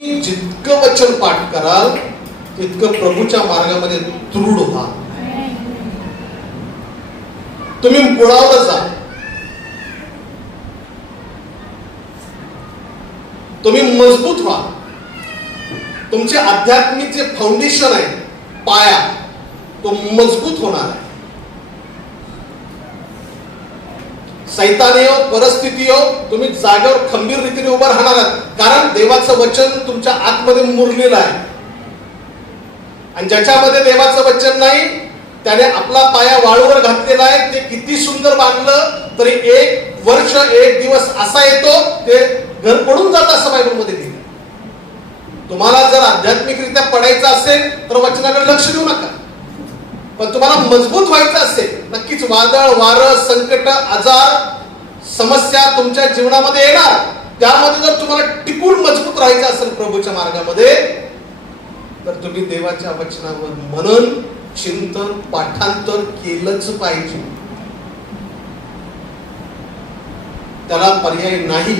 जितकं वचन पाठ कराल तितकं प्रभूच्या मार्गामध्ये दृढ व्हा. तुम्ही बुडावर जा, तुम्ही मजबूत व्हा. तुमचे आध्यात्मिक जे फाउंडेशन आहे, पाया, तो मजबूत होणार आहे. सैतानी हो, परिस्थिती हो, तुम्ही जागेवर खंबीर रीतीने उभं राहणार आहात, कारण देवाचं वचन तुमच्या आतमध्ये मुरलेलं आहे. आणि ज्याच्यामध्ये देवाचं वचन नाही त्याने आपला पाया वाळूवर घातलेला आहे. ते किती सुंदर बांधलं तरी एक वर्ष एक दिवस असा येतो ते घर पडून जात, असं बायबलमध्ये लिहिलं. तुम्हाला जर आध्यात्मिकरित्या पडायचं असेल तर वचनाकडे लक्ष देऊ नका. पण तुम्हाला मजबूत व्हायचं असेल, नक्कीच वादळ, वारं, संकट, आजार, समस्या तुमच्या जीवनामध्ये येणार. त्यामध्ये जर तुम्हाला टिकून मजबूत राहायचं असेल प्रभूच्या मार्गामध्ये, तर तुम्ही देवाच्या वचनावर मनन, चिंतन, पाठांतर केलंच पाहिजे. त्याला पर्याय नाही.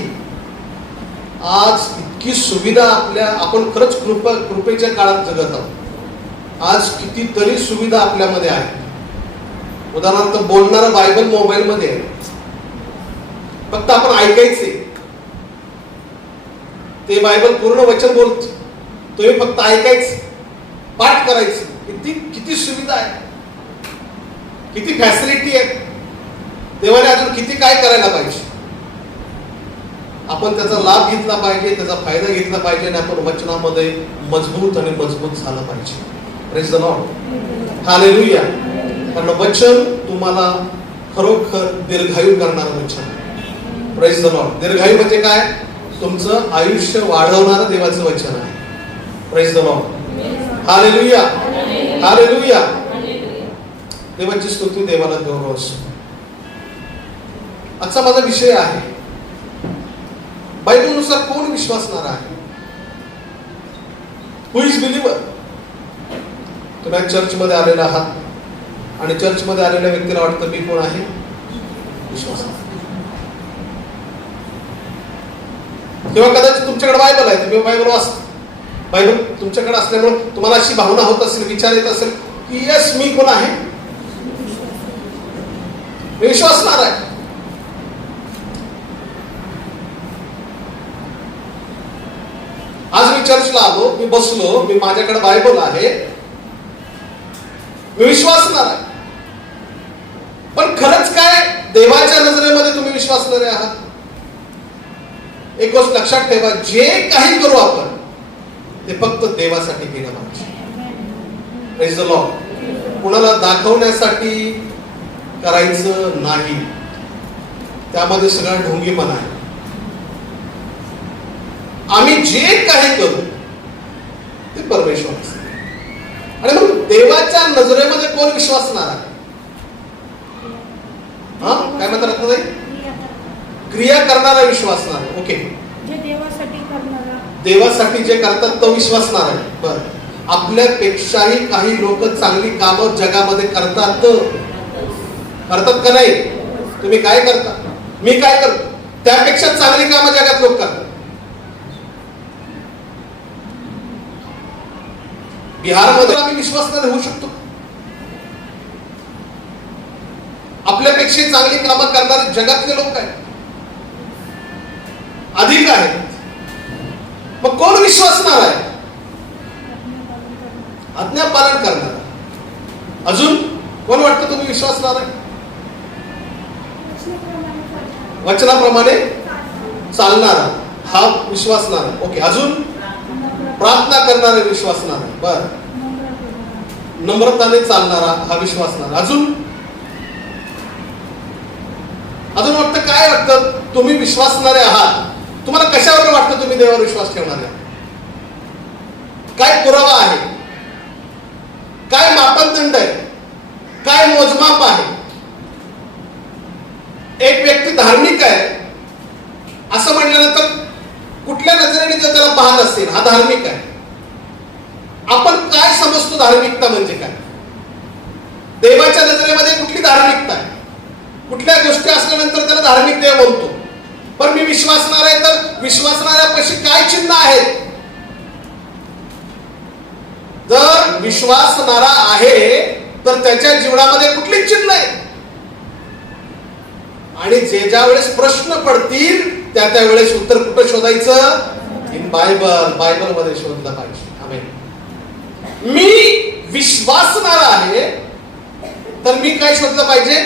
आज इतकी सुविधा आपण खरंच कृपेच्या काळात जगत आहोत. आज कितीतरी सुविधा आपल्यामध्ये आहे. उदाहरणार्थ बोलणारं बायबल मोबाईल मध्ये आहे, फक्त आपण ऐकायचे. ते बायबल पूर्ण वचन बोलत, तुम्ही फक्त ऐकायचं, पाठ करायचं. किती सुविधा आहे, किती फॅसिलिटी आहे. देवाने अजून किती काय करायला पाहिजे. आपण त्याचा लाभ घेतला पाहिजे, त्याचा फायदा घेतला पाहिजे आणि आपण वचनामध्ये मजबूत झालं पाहिजे. Praise the Lord, hallelujah. कारण वचन तुम्हाला खरोखर दीर्घायू करणारं वचन. Praise the Lord. दीर्घायू म्हणजे काय? तुमचं आयुष्य वाढवणारं देवाचं वचन आहे. Praise the Lord, hallelujah, hallelujah. देवाची स्तुती, देवाला गौरव असो. आजचा माझा विषय आहे, बायबलनुसार कोण विश्वासणार आहे? हु इज बिलीव्हर? तुम्ही चर्चमध्ये आलेला आहात आणि चर्चमध्ये आलेल्या व्यक्तीला वाटतं मी कोण आहे? विश्वासणार. किंवा कदाचित तुमच्याकडे बायबल आहे, तुम्ही बायबल वाचता. बायबल तुमच्याकडे असल्यामुळे तुम्हाला अशी भावना होत असेल, विचार येत असेल की यस, मी कोण आहे? मी विश्वासणार आहे. आज मी चर्चला आलो, मी बसलो, मी माझ्याकडे बायबल आहे, मी विश्वासणार आहे. पण खरंच काय देवाच्या नजरेमध्ये तुम्ही विश्वासणारे आहात? एक गोष्ट लक्षात ठेवा, जे काही करू आपण ते फक्त देवासाठी केलं पाहिजे. Praise the Lord. कुणाला दाखवण्यासाठी करायचं नाही, त्यामध्ये सगळा ढोंगीपणा आहे. आम्ही जे काही करू ते परमेश्वर असते. आणि मग देवाच्या नजरेमध्ये कोण विश्वासणार आहे? काय म्हणतात ताई? क्रिया करणारा विश्वासणार आहे. ओके, देवासाठी जे करतात तो विश्वासणार आहे. बर, आपल्यापेक्षाही काही लोक चांगली कामं जगामध्ये करतात का नाही? तुम्ही काय करता, मी काय करतो, त्यापेक्षा चांगली कामं जगात लोक करतात. बिहारमध्ये आम्ही विश्वासणारे होऊ शकतो? आपल्यापेक्षा चांगली कामं करणारे जगातले लोक आहेत, अधिक आहेत. मग कोण विश्वासणार आहे? आज्ञा पालन करणार. अजून कोण वाटतं तुम्ही विश्वासणार आहे? वचनाप्रमाणे चालणारा, हा विश्वासणार आहे. ओके, अजून प्रार्थना करणारे विश्वासणार. बर, नम्रताने चालणारा, हा विश्वासणार. अजून वाटतं काय वाटतं तुम्ही विश्वासणारे आहात? तुम्हाला कशावर वाटतं तुम्ही देवावर विश्वास ठेवणारे आहात? काय पुरावा आहे? काय मापदंड आहे? काय मोजमाप आहे? एक व्यक्ती धार्मिक आहे असं म्हटल्यानंतर कुठल्या नजरेने जर त्याला पाहत असेल, हा धार्मिक आहे. आपण काय समजतो धार्मिकता म्हणजे काय? देवाच्या नजरेमध्ये कुठली धार्मिकता आहे? कुठल्या गोष्टी असल्यानंतर त्याला धार्मिक देव म्हणतो. पण मी विश्वासणार आहे, तर विश्वासणाऱ्यापाशी काय चिन्ह आहेत? जर विश्वासणारा आहे तर त्याच्या जीवनामध्ये कुठली चिन्ह आहे. आणि जे ज्या वेळेस प्रश्न पडतील त्या वेळेस उत्तर कुठं शोधायचं? इन बायबल मध्ये शोधलं पाहिजे. आमेन. मी विश्वासणारा आहे तर मी काय शोधलं पाहिजे?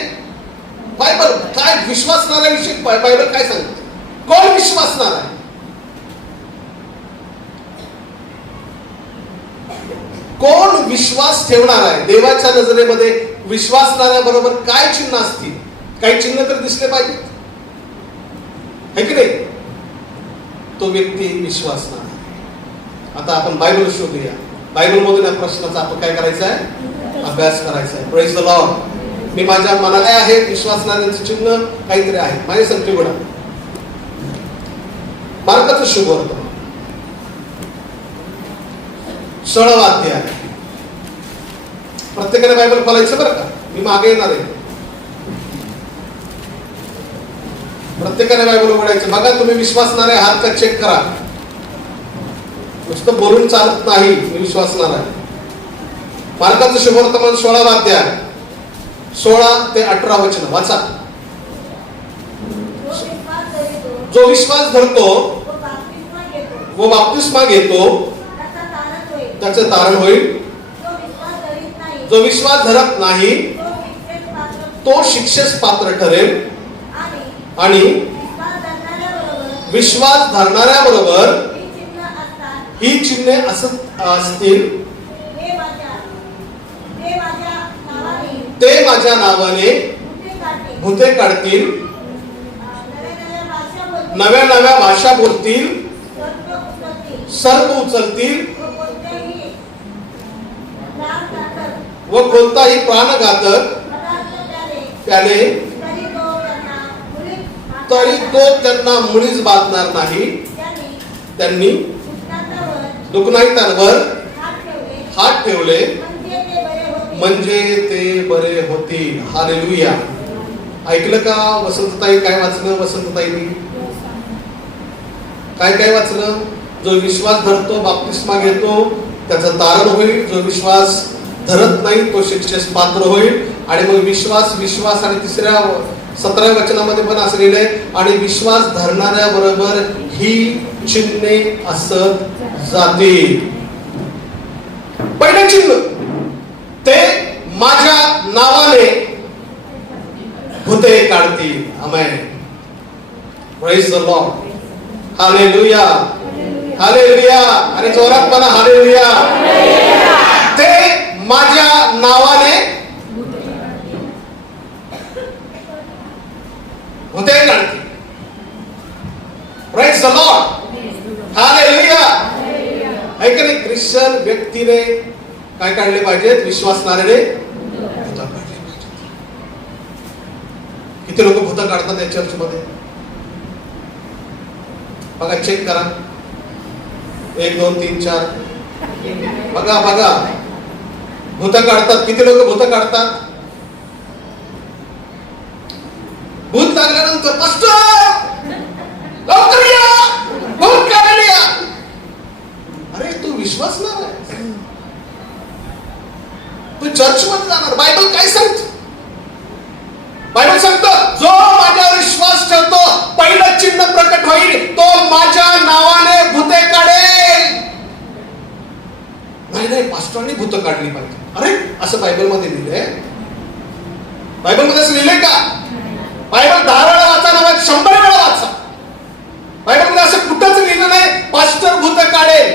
बायबल. काय विश्वासणाऱ्याविषयी बायबल काय सांगते? कोण विश्वासणार आहे? कोण विश्वास ठेवणार आहे? देवाच्या नजरेमध्ये विश्वासणाऱ्या बरोबर काय चिन्ह असतील? काही चिन्ह तर दिसले पाहिजेत, है की नाही? तो व्यक्ती विश्वासणार आहे. आता आपण बायबल शोधूया. बायबल मधून या प्रश्नाचा आपण काय करायचा आहे? अभ्यास करायचा आहे. Praise the Lord. मी माझ्या मनाला आहे विश्वासणाऱ्यांचे चिन्ह काहीतरी आहे. माझे संगती उघडा. मार्काचं शुभवर्तमान 16वा अध्याय. प्रत्येकाने बायबल खोलायचं बरं का. मी मागे येणार आहे. प्रत्येकाने बायबल उघडायचं. बघा तुम्ही विश्वासणारे आहात का चेक करा. नुसतं बोलून चालत नाही. मी विश्वासणार आहे. मार्काचं शुभवर्तमान 16वा अध्याय 16 ते 18 वचन वाचा. जो विश्वास धरतो व बाप्तिस्मा घेतो त्याचे तारण होईल. जो विश्वास धरत नाही तो शिक्षेस पात्र ठरेल. आणि विश्वास धरणाऱ्याबरोबर ही चिन्हे असतील. ते माझ्या नावाने भूते काढतील, नव्या नव्या भाषा बोलतील, सर्प उचलतील व कोणताही प्राणघातक प्याले तरी तो त्यांना मुळीच बाधणार नाही. त्यांनी दुखण्यावर हात ठेवले म्हणजे ते बरे होतील. हालेलुया. ऐकलं का वसंतताई? काय वाचलं वसंतताईंनी? काय काय वाचलं? जो विश्वास धरतो बाप्तिस्मा घेतो त्याचं तारण होईल. जो विश्वास धरत नाही तो शिक्षेस पात्र होईल. आणि मग विश्वास आणि तिसऱ्या 17व्या वचनामध्ये पण असं लिहिलंय आणि विश्वास धरणाऱ्या बरोबर ही चिन्हे असत जातील. पहिलं चिन्ह ते माझ्या नावाने भूते काढतील. Amen. Praise the Lord. Hallelujah. Hallelujah. आणि जोरात म्हणा हालेलुया. ते माझ्या नावाने भूते काढतील. Praise the Lord. हालेलुया. आहे का नाही? ख्रिश्चन व्यक्तीने काय काढले पाहिजेत? विश्वासणाऱ्याने भूत काढले पाहिजेत. किती लोक भूत काढतात या चर्च मध्ये? बघा, चेक करा. 1 2 3 4. बघा बघा, भूत काढतात. किती लोक भूत काढतात? भूत लागल्यानंतर पास्टर लवकर या, भूत काढायला या. अरे तू विश्वासणार आहे? तू चर्च मध्ये जाणार? बायबल काय सांगते? बायबल सांगतं जो माझ्यावर विश्वास ठेवतो पहिलं चिन्ह प्रकट होईल, तो माझ्या नावाने भूते काढेल. नाही नाही, पास्टरने भूत काढली पाहिजे. अरे असं बायबल मध्ये लिहिलंय? बायबल मध्ये असं लिहिलंय का? बायबल 10 वेळा वाचा ना, 100 वेळा वाचा. बायबल मध्ये असं कुठंच लिहिलं नाही पास्टर भूत काढेल.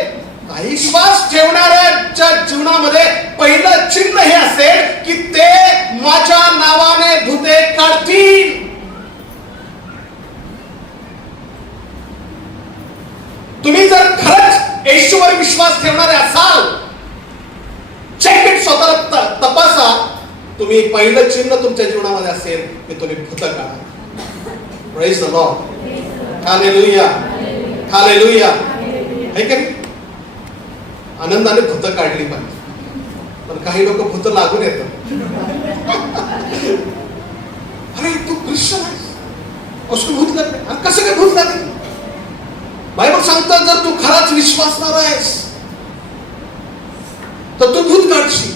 काही विश्वास ठेवणाऱ्याच्या जीवनामध्ये पहिलं चिन्ह हे असेल की ते माझ्या नावाने भूते काढतील. तुम्ही जर खरंच येशूवर विश्वास ठेवणारे असाल, चेक इट, स्वतःला तपासा. तुम्ही पहिलं चिन्ह तुमच्या जीवनामध्ये असेल की तुम्ही भूत काढा. Praise the Lord. Hallelujah. Hallelujah. है का? आनंदाने भूत काढली पाहिजे. पण काही लोक भूत लागून येतात. अरे तू ख्रिश्चन आहेस, असं भूत लागले. आणि कसं काय भूत लागले? बायबल सांगतात जर तू खराच विश्वासणार आहेस तर तू भूत काढशील.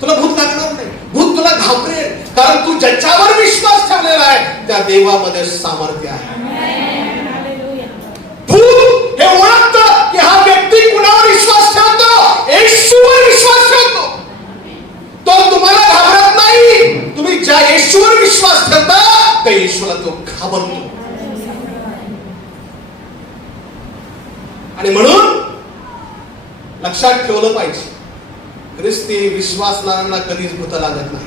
तुला भूत लागणार नाही, भूत तुला घाबरेल, कारण तू ज्याच्यावर विश्वास ठेवलेला आहे त्या देवामध्ये सामर्थ्य आहे. भूत हे ओळखतं की हा व्यक्ती कुणावर विश्वास ठेवतो, येशूवर विश्वास ठेवतो. तो तुम्हाला घाबरत नाही. तुम्ही ज्या येशूवर विश्वास ठेवता त्या येशूला तो घाबरतो. आणि म्हणून लक्षात ठेवलं पाहिजे, ख्रिस्ती विश्वासणाऱ्यांना कधीच भूत लागत नाही.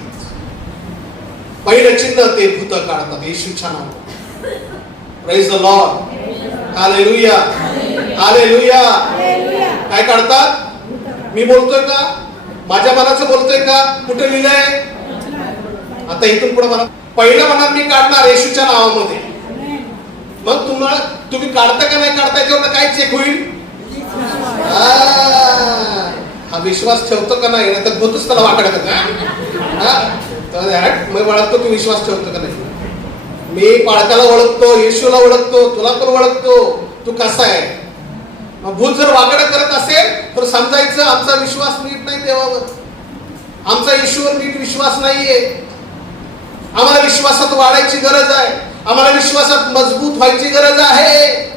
पहिलं चिन्ह ते भूत काढतात येशूच्या नावावर. Praise the Lord. Hallelujah, hallelujah. काय काढतात? मी बोलतोय का? माझ्या मनाचं बोलतोय का? कुठे लिहिलंय? आता इथून पुढे मला पहिलं म्हणा मी काढणार येशूच्या नावामध्ये. मग तुम्ही काढता का नाही काढता याच्यावर काय चेक होईल? हा विश्वास ठेवतो का नाही, तर भूतच त्याला वाकडत मी ओळखतो तू विश्वास ठेवतो का नाही. मी पाळकाला ओळखतो, येशूला ओळखतो, तुला पण ओळखतो, तू कसा आहे. मग भूत जर वाकडं करत असेल तर समजायचं आमचा विश्वास नीट नाही देवावर, आमचा येशूवर नीट विश्वास नाहीये. आम्हाला विश्वासात वाढायची गरज आहे, आम्हाला विश्वासात मजबूत व्हायची गरज आहे.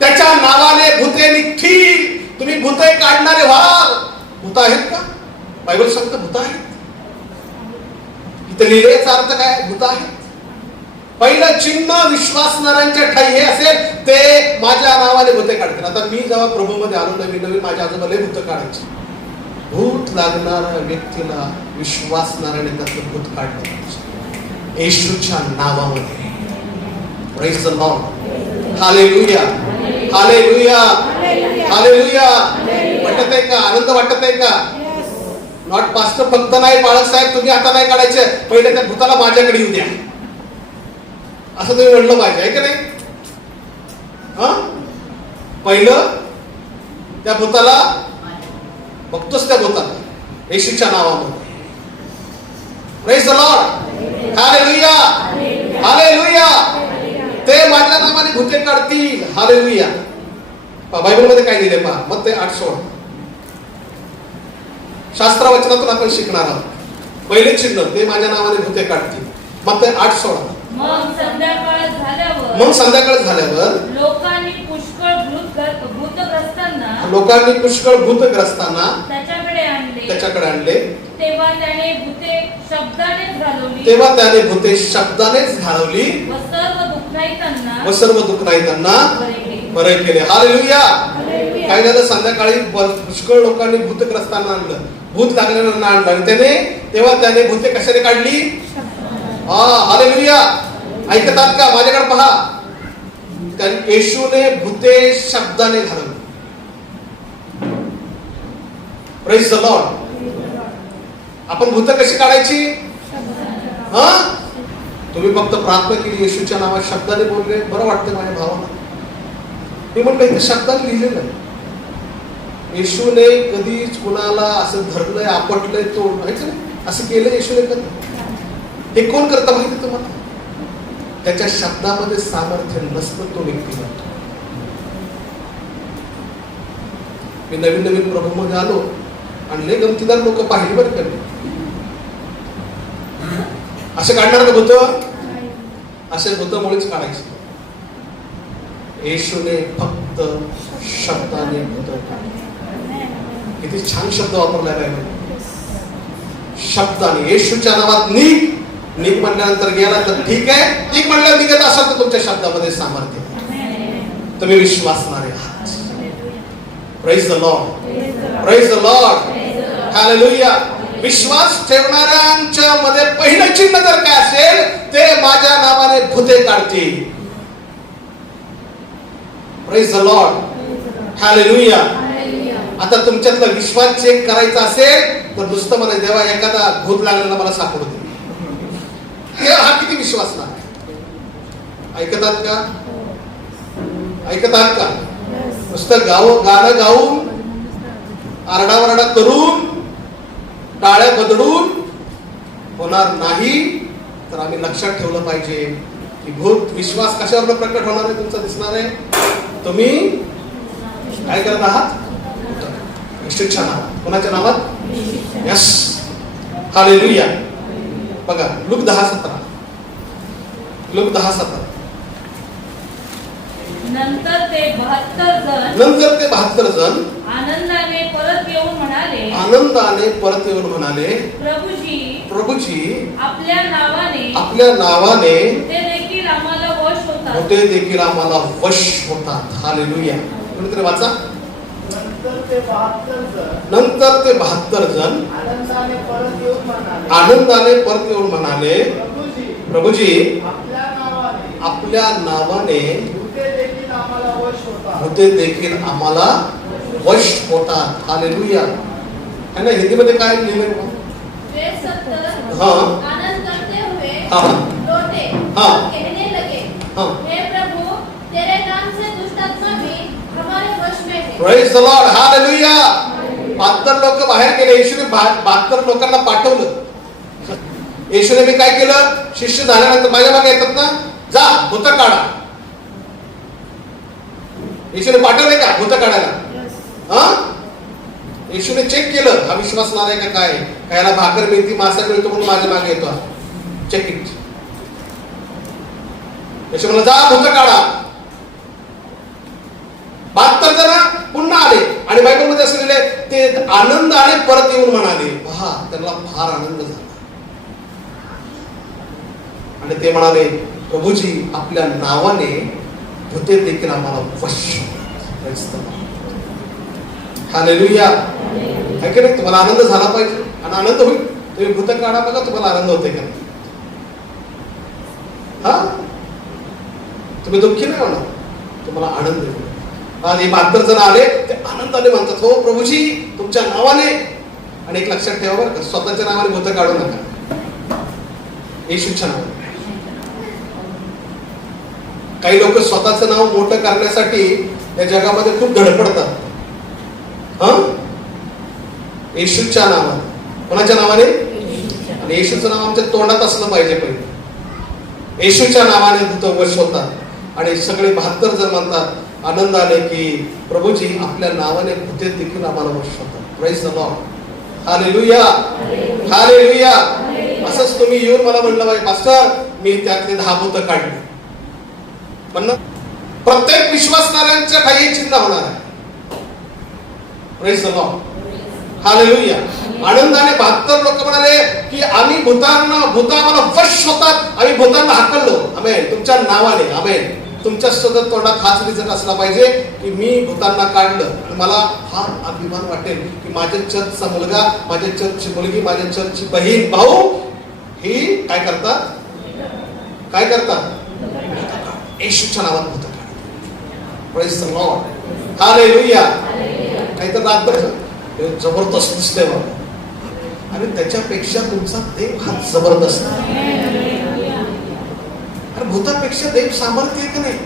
त्याच्या नावाने भूते निघतील. तुम्ही भूते काढणारे व्हाल. भूत आहेत का? बायबल सांगतं भूत आहेत. इथे लिहिलेचा अर्थ काय? भूत आहेत. पहिलं चिन्ह विश्वासणाऱ्यांच्या ठाई हे असेल, ते माझ्या नावाने भूते काढतील. आता मी जेव्हा प्रभूमध्ये आलो नवीन माझ्या आजोबाला भूत काढायची. भूत लागणाऱ्या व्यक्तीला विश्वासणाऱ्याने त्यातलं भूत काढलं पाहिजे येशूच्या नावामध्ये. Praise the Lord. Hallelujah, hallelujah, hallelujah. वाटत आहे का? आनंद वाटत आहे का? नॉट पास्टर फक्त नाही बाळक साहेब तुम्ही आता नाही काढायचे, पहिले त्या भूताला माझ्याकडे येऊ द्या असं तुम्ही म्हणलं पाहिजे, आहे का नाही? पहिलं त्या भूताला बघतोच, त्या भूताला येशूच्या नावामध्ये. Praise the Lord. Hallelujah, hallelujah. ते माझ्या नावाने भूते काढतील. हालेलुया. बायबल मध्ये काय लिहिले पहा, मग ते 8:16 शास्त्र वचनातून आपण शिकणार आहोत. पहिले चिन्ह ते माझ्या नावाने भूते काढतील. मग ते 8:16. मग संध्याकाळ झाल्यावर लोकांनी पुष्कळ भूतग्रस्तांना त्याच्याकडे आणले. तेव्हा त्याने भूते शब्दानेच घालवली व सर्व दुःखनाईतांना बरे केले. हालेलुया. काय झालं? संध्याकाळी पुष्कळ लोकांनी भूतग्रस्तांना आणलं, भूत लागलेल्यांना आणलं, आणि तेव्हा त्याने भूते कशाने काढली? हालेलुया. ऐकतात का? माझ्याकडे पहा. कारण येशूने भूते शब्दाने घालवली. Praise the Lord. आपण भूत कशी काढायची? तुम्ही फक्त प्रार्थना केली, येशूच्या नावात शब्दाने बोलले, बरं वाटतं माझ्या भावाला. मी म्हणलं इथे शब्दाने लिहिलेलं आहे. येशूने कधीच कुणाला असं धरलंय, आपटलंय, तोडलंय असं केलं येशूने कधी? हे कोण करतं माहिती तुम्हाला? त्याच्या शब्दामध्ये सामर्थ्य नसतं तो व्यक्ती म्हणतो. मी नवीन प्रभूमध्ये आलो आणि लय गमतीदार लोक पाहिली बरं का. असे काढणार का भूत? असे भूत मुळेच काढायचे. येशूने फक्त शब्दाने भूत काढले. किती छान शब्द वापरलाय बायबल. शब्दाने. येशूच्या नावात निघ. निघ म्हटल्यानंतर गेला तर ठीक आहे, निघ म्हटल्यावर निघत असाल तर तुमच्या शब्दामध्ये सामर्थ्य. तुम्ही विश्वासणारे आहात. Praise the Lord. Praise the Lord. Hallelujah. विश्वास ठेवणाऱ्यांच्या मध्ये पहिलं चिन्ह जर काय असेल, ते माझ्या नावाने भूते काढतील. Praise the Lord. हालेलुया. आता तुमच्यातला विश्वास चेक करायचा असेल तर नुसतं मला देवा एखादा भूत लागलेला मला सापडू दे. हा किती विश्वास ना. ऐकतात का? ऐकतात का? नुसतं गाणं गाऊन, आरडावरडा करून, टाळ्या बदलून होणार नाही. तर आम्ही लक्षात ठेवलं पाहिजे की भूत विश्वास कशावर प्रकट होणार आहे? तुमचा दिसणार आहे. तुम्ही काय करत आहात? येशूच्या नावात. कोणाच्या नावात? Yes, hallelujah. बघा लूक 10:17. लूक 10:17. नंतर ते 72 जण नंतर ते 72 जण आनंदाने परत येऊन म्हणाले, आनंदाने परत येऊन म्हणाले, प्रभूजी प्रभूजी आपल्या नावाने ते देखील आम्हाला वश होतात. होते देखील आम्हाला वश होतात. हालेलुया. कोणीतरी वाचा. नंतर ते 72 जण नंतर ते 72 जण आनंदाने परत येऊन म्हणाले, आनंदाने परत येऊन म्हणाले, प्रभूजी प्रभूजी आपल्या नावाने भूते देखील आम्हाला वश होतात. होते देखील आम्हाला वश होतात. हालेलुया. है ना. हिंदीमध्ये काय लिहिलंय? वे 70 हाँ आनंद करते हुए हाँ लौटे हाँ और कहने लगे, हाँ. हे प्रभु तेरे नाम से दुष्टात्मा भी हमारे वश में है. Praise the Lord. हालेलुया. 72 लोक बाहेर गेले. येशूने 72 लोकांना पाठवलं. येशूने मी काय केलं? शिष्य झाल्यानंतर माझ्या मागे येतात ना, जा भूत काढा. येशूने पाठवले का भूत काढायला? हा. येशूने चेक केलं, हा विश्वासणार आहे का काय? खायला भाकर मिळती, मासा मिळतो म्हणून माझ्या मागे येतो. Check it. येशू म्हणला जा भूत काढा. 72 जण पुन्हा आले आणि बायबल मध्ये असं लिहिले, ते आनंदाने परत येऊन म्हणाले. पहा, त्यांना फार आनंद झाला आणि ते म्हणाले, प्रभूजी आपल्या नावाने भूते देखील आम्हाला वश होतात. हालेलुया. है की नाही? तुम्हाला आनंद झाला पाहिजे आणि आनंद होईल. तुम्ही भूत काढा बघा, तुम्हाला आनंद होते का? हा, तुम्ही दुःखी नाही होणार, तुम्हाला आनंद होईल. आज हे 72 जण आले, ते आनंदाने म्हणतात, हो प्रभूजी तुमच्या नावाने. आणि एक लक्षात ठेवा बरं का, स्वतःच्या नावाने भूत काढू नका, येशूच्या नावाने. काही लोक स्वतःचं नाव मोठं करण्यासाठी या जगामध्ये खूप धडपडतात. हा, येशूच्या नावाने. कोणाच्या नावाने? आणि येशूचं नाव आमच्या तोंडात असलं पाहिजे पहिले. येशूच्या नावाने भूत वश होतात. आणि सगळे 72 जण म्हणतात आनंदाने की प्रभूजी आपल्या नावाने भूते देखील आम्हाला वश होतात. Praise the Lord. Hallelujah. Hallelujah. असंच तुम्ही येऊन मला म्हणलं पाहिजे, पास्टर मी त्यातले 10 भूत काढली. म्हणणं प्रत्येक विश्वासणाऱ्यांच्या काही चिन्ह होणार आहे. Praise the Lord. हालेलुया. आनंदाने 72 लोक म्हणाले की आम्ही भूत आम्हाला वश होतात, आम्ही भूतांना हाकललो. आमेन. तुमच्या नावाने. आमेन. तुमच्या सतत तोंडात हाच रिझल्ट असला पाहिजे की मी भूतांना काढलं. आणि मला फार अभिमान वाटेल की माझ्या चर्चचा मुलगा, माझ्या चर्चची मुलगी, माझ्या चर्चची बहीण, भाऊ ही काय करतात? काय करतात? येशूच्या नावात भूत काढतात. Praise the Lord. हालेलुया. नाहीतर रात्र जबरदस्त दिसतंय बाबा, आणि त्याच्यापेक्षा तुमचा देव हा जबरदस्त. अरे भूतापेक्षा देव सामर्थ्य आहे की नाही?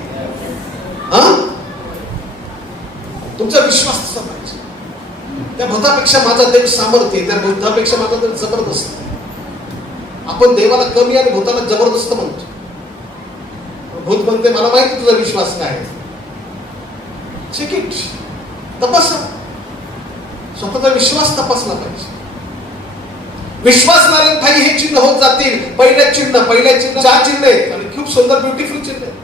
हा, तुमचा विश्वास तसा पाहिजे. त्या भूतापेक्षा माझा देव सामर्थ्य आहे, त्या भूतापेक्षा माझा देव जबरदस्त. आपण देवाला कमी आणि भूताला जबरदस्त म्हणतो. भूत म्हणते मला माहिती तुझा विश्वास काय आहे. Check it. तपासा. स्वतःचा विश्वास तपासला पाहिजे. विश्वासणारे काही हे चिन्ह होत जातील. पहिल्या चिन्ह 4 चिन्ह आहेत आणि खूप सुंदर ब्युटिफुल चिन्ह आहेत.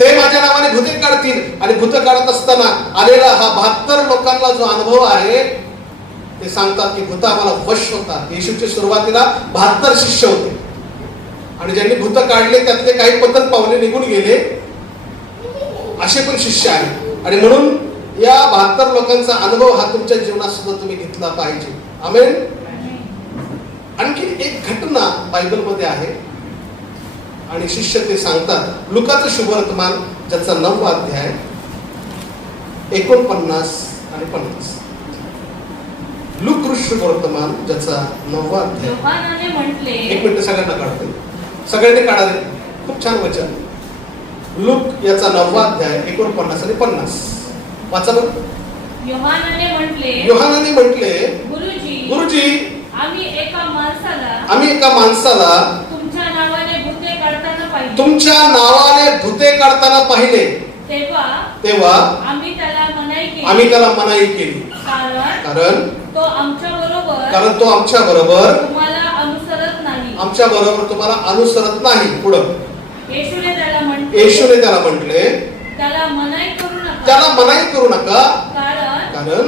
ते माझ्या नावाने भूते काढतील. आणि भूत काढत असताना आलेला हा 72 लोकांना जो अनुभव आहे, ते सांगतात की भूत आम्हाला वश होतात. येशूच्या सुरुवातीला 72 शिष्य होते आणि ज्यांनी भूत काढले त्यातले काही पतन पावले निघून गेले, असे पण शिष्य आहेत. आणि म्हणून या 72 लोकांचा अनुभव हा तुमच्या जीवनात सुद्धा तुम्ही घेतला पाहिजे. आमेन. आणखी एक घटना बायबल मध्ये आहे आणि शिष्य ते सांगतात. लुकाचं शुभवर्तमान ज्याचा 9वा अध्याय 49 आणि 50. लूक शुभवर्तमान ज्याचा 9वा अध्याय. योहानाने म्हटले, एक मिनिट सगळ्यांना काढते, सगळ्यांनी काढा दे. खूप छान वचन. लूक याचा 9वा अध्याय 49 आणि 50 वाचा बरं. योहानाने म्हटले, गुरुजी आम्ही एका माणसाला तुमच्या नावाने भूते काढताना पाहिले. तुमच्या नावाने भूते काढताना पाहिले. तेव्हा आम्ही त्याला मनाई केली. आम्ही त्याला मनाई केली. कारण तो आमच्या बरोबर तुम्हाला अनुसरत नाही. आमच्या बरोबर तुम्हाला अनुसरत नाही. पुढं येशूने त्याला म्हटले त्याला मनाई करू नका. त्याला मनाई करू नका. कारण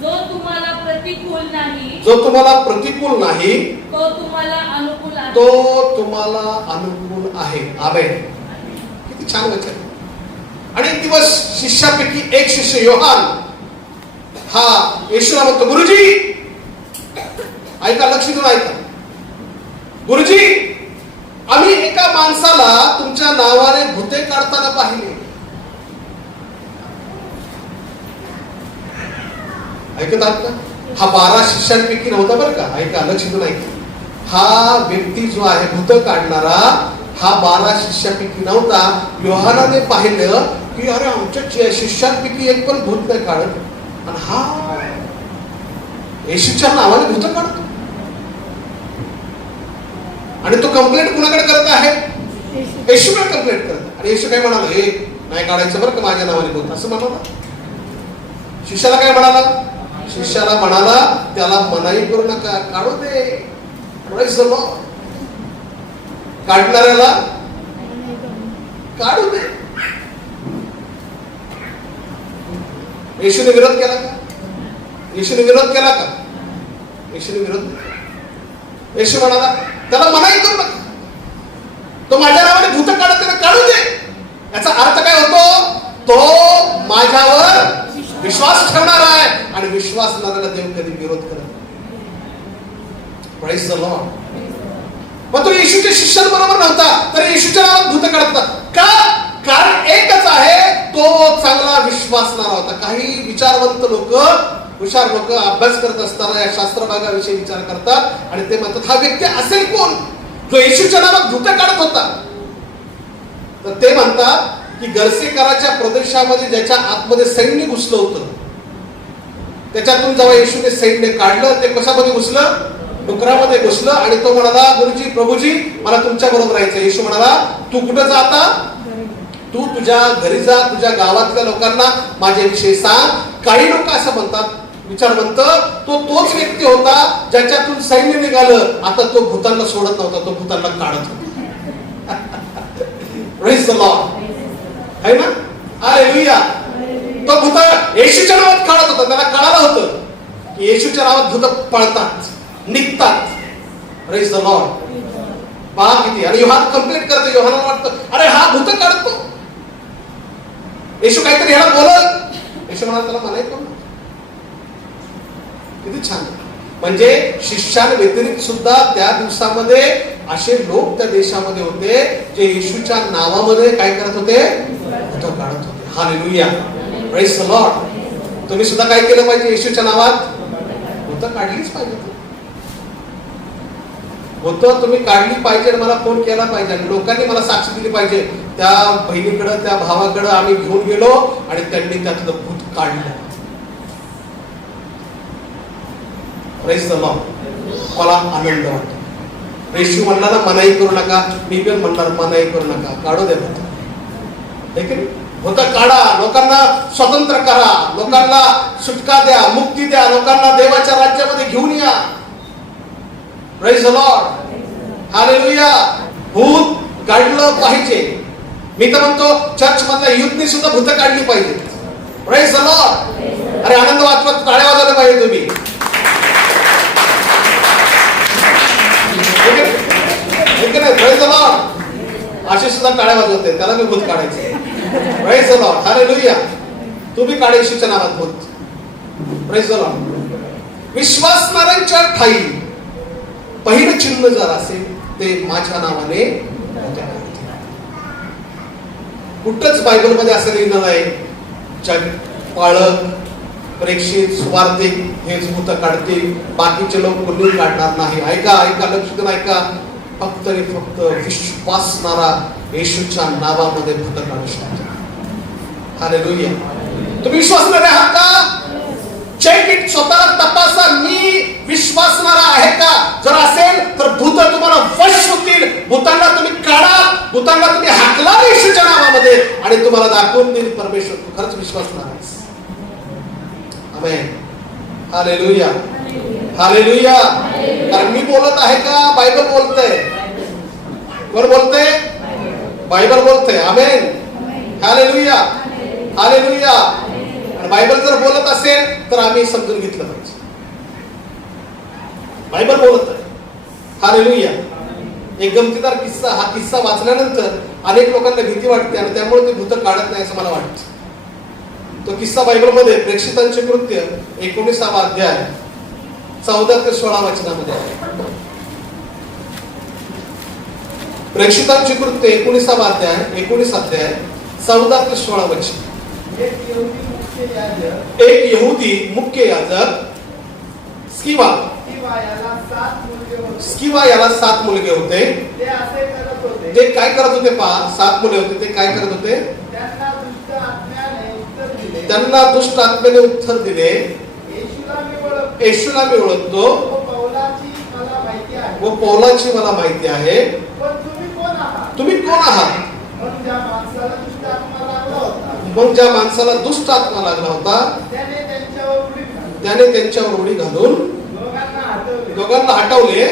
जो तुम्हाला प्रतिकूल नाही तो तुम्हाला अनुकूल आहे. आमेन. किती छान वचन. आणि एक दिवस शिष्यापैकी एक शिष्य योहान हा येशूला म्हणतो, गुरुजी ऐका, लक्ष देऊन ऐका, गुरुजी आम्ही एका माणसाला तुमच्या नावाने भूते काढताना पाहिले. ऐकत आहात का? हा 12 शिष्यांपैकी नव्हता बरं का. ऐका, लक्ष देऊन ऐका. हा व्यक्ती जो आहे भूत काढणारा, हा 12 शिष्यापैकी नव्हता. योहानाने पाहिलं की अरे आमच्या शिष्यांपैकी एक पण भूत नाही काढत, आणि हा येशूच्या नावाने भूत काढतो. आणि तो कंप्लेंट कुणाकडे करत आहे? येशूकडे कंप्लेंट करत. आणि येशू काय म्हणाला? हे नाही काढायचं बरं का माझ्या नावाने भूत, असं म्हणाला. शिष्याला काय म्हणाला? शिष्याला म्हणाला त्याला मनाई करू नका, काढू दे. काढणाऱ्याला काढू दे. येशूने विरोध केला का? येशूने विरोध केला का? येशूने विरोध केला. येशू म्हणाला त्याला मनाई करू नका, तो माझ्या नावाने भूत काढत, त्याला काढू दे. याचा अर्थ काय होतो? तो माझ्यावर विश्वास ठेवणार आहे, आणि विश्वास नारायला देव कधी विरोध करत नाही. Praise the Lord. पण तो येशूच्या शिष्यांबरोबर नव्हता, तर येशूच्या नावात भूत काढतात का? कारण एकच आहे, तो चांगला विश्वासणारा होता. काही विचारवंत लोक, हुशार लोक अभ्यास करत असताना या शास्त्रभागाविषयी विचार करतात आणि ते म्हणतात हा व्यक्ती असेल कोण जो येशूच्या नावात भूत काढत होता? तर ते म्हणतात की गर्सेकराच्या प्रदेशामध्ये ज्याच्या आतमध्ये सैन्य घुसलं होतं, त्याच्यातून जेव्हा येशूने सैन्य काढलं, ते कशामध्ये घुसलं? डुकरामध्ये घुसलं. आणि तो म्हणाला, गुरुजी, प्रभूजी, मला तुमच्या बरोबर राहायचं. येशू म्हणाला, तू कुठं जाता? तू तुझ्या घरी जा, तुझ्या गावातल्या लोकांना माझ्याविषयी सांग. काही लोक असं म्हणतात, विचारवंत, तो तोच व्यक्ती होता ज्याच्यातून सैन्य निघालं. आता तो भूतांना सोडत नव्हता, तो भूतांना काढत होता. Praise the Lord. है ना? हालेलुया. तो भूत येशूच्या नावात काढत होता. त्याला कळालं होतं की येशूच्या नावात भूत पळतात, निघतात. Praise the Lord. पहा किती. आणि योहान कंप्लेंट करतो. योहानाला वाटतं अरे हा भूत काढतो, येशू काहीतरी ह्याला बोलत. येशू म्हणाला त्याला मनाई करू. किती छान. म्हणजे शिष्यांव्यतिरिक्त सुद्धा त्या दिवसामध्ये असे लोक त्या देशामध्ये होते जे येशूच्या नावामध्ये काय करत होते? भूत काढत होते. हालेलुया. Praise the Lord. तुम्ही सुद्धा काय केलं पाहिजे? येशूच्या नावात भूत काढलीच पाहिजे. भूत तुम्ही काढली पाहिजे. मला फोन केला पाहिजे आणि लोकांनी मला साक्ष दिली पाहिजे. त्या बहिणीकडं, त्या भावाकडं आम्ही घेऊन गेलो आणि त्यांनी त्यातलं भूत काढलं. Praise the Lord. मला आनंद वाटतो. येशू म्हणला ना मनाई करू नका, मी पण म्हणणार मनाई करू नका, काढू दे भूत. भूत काढा, लोकांना स्वतंत्र करा, लोकांना सुटका द्या, मुक्ती द्या, लोकांना देवाच्या राज्यामध्ये घेऊन या. Praise the Lord. हालेलुया. भूत काढलं पाहिजे. मी तर म्हणतो चर्च मधल्या युथनी सुद्धा भूत काढली पाहिजे. Praise the Lord. अरे आनंद वाजवत टाळ्या वाजवल्या पाहिजे तुम्ही. Praise the Lord. अशी सुद्धा टाळ्या वाजवते, त्याला मी भूत काढायचे. Praise the Lord. हालेलुया. तुम्ही काढा येशूच्या नावात भूत. Praise the Lord. विश्वासणाऱ्यांच्या ठाई पहिलं चिन्ह जर असेल ते माझ्या नावाने. कुठंच बायबलमध्ये असं लिहिलं नाही जग पाळक, प्रेक्षित, स्वार्थी हेच भूत काढतील, बाकीचे लोक कोणी काढणार नाही. ऐका ऐका, लक्ष देऊन ऐका. फक्त आणि फक्त विश्वासणारा येशूच्या नावामध्ये भूत काढू शकतो. हालेलुया. तुम्ही विश्वासणारे आहात का? Check it. स्वतः तपासा, मी विश्वासणारा आहे का? जर असेल तर भूत तुम्हाला वश होतील. भूतांना तुम्ही काढा, भूतांना तुम्ही हाकला येशूच्या नावामध्ये आणि तुम्हाला दाखवून देईल परमेश्वर तू खरंच विश्वासणार आहेस. आमेन. हालेलुया. हालेलुया. कारण मी बोलत आहे का बायबल बोलतंय? कोण बोलतंय? बायबल बोलतंय. आमेन. हालेलुया. हालेलुया. आणि बायबल जर बोलत असेल तर आम्ही समजून घेतलं पाहिजे. बायबल बोलत आहे. हालेलुया. एक गमतीदार किस्सा, हा किस्सा वाचल्यानंतर अनेक लोकांना भीती वाटते आणि त्यामुळे ते भूत काढत नाही असं मला वाटतं. तो किस्सा बायबलमध्ये प्रेषितांचे कृत्य 19वा अध्याय 14 ते 16 वचनामध्ये आहे. प्रेषितांची कृत्य 19वा अध्याय 19 अध्याय 14 ते 16 वचन. एक यहुदी मुख्य याजक स्किवा याला 7 मुलगे होते. ते काय करत होते? पहा, 7 मुले होते. ते काय करत होते? त्यांना दुष्ट आत्म्याने उत्तर दिले, येशूला मी ओळखतो व पौलाची मला माहिती आहे. तुम्ही कोण आहात? मग ज्या माणसाला दुष्ट आत्मा लागला होता त्याने त्यांच्यावर उडी घालून दोघांना हटवले.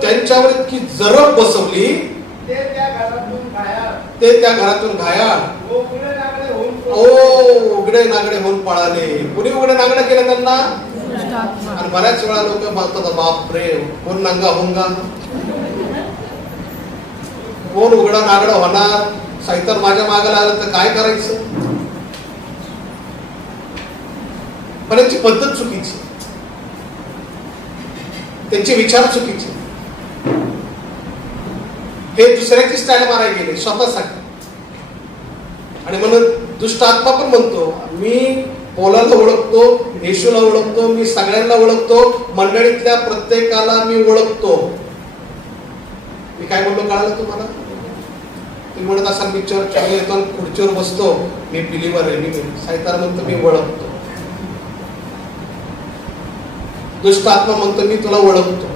त्यांच्यावर इतकी जरब बसवली ते त्या घरातून घायाळ उघडे नागडे होऊन पळाले. कुणी उघडे नागडे केले त्यांना? आणि बऱ्याच वेळा लोक म्हणतात, बाप रे, कोण नांगा होंगा, कोण उघडा नागडा होणार? सैतान माझ्या मागे लागलं तर काय करायचं? पण यांची पद्धत चुकीची, त्यांचे विचार चुकीचे. हे दुसऱ्याची स्टाईल मारायला गेले स्वतःसाठी. आणि म्हणून दुष्ट आत्मा पण म्हणतो, मी पौलाला ओळखतो, येशूला ओळखतो, मी सगळ्यांना ओळखतो, मंडळीतल्या प्रत्येकाला मी ओळखतो. मी काय म्हणलो कळालं तुम्हाला? तुम्ही म्हणत असाल मी चर्चला येतो आणि खुर्चीवर बसतो, मी बिलीवर आहे. मी सैतान म्हणतो मी ओळखतो. दुष्ट आत्मा म्हणतो मी तुला ओळखतो.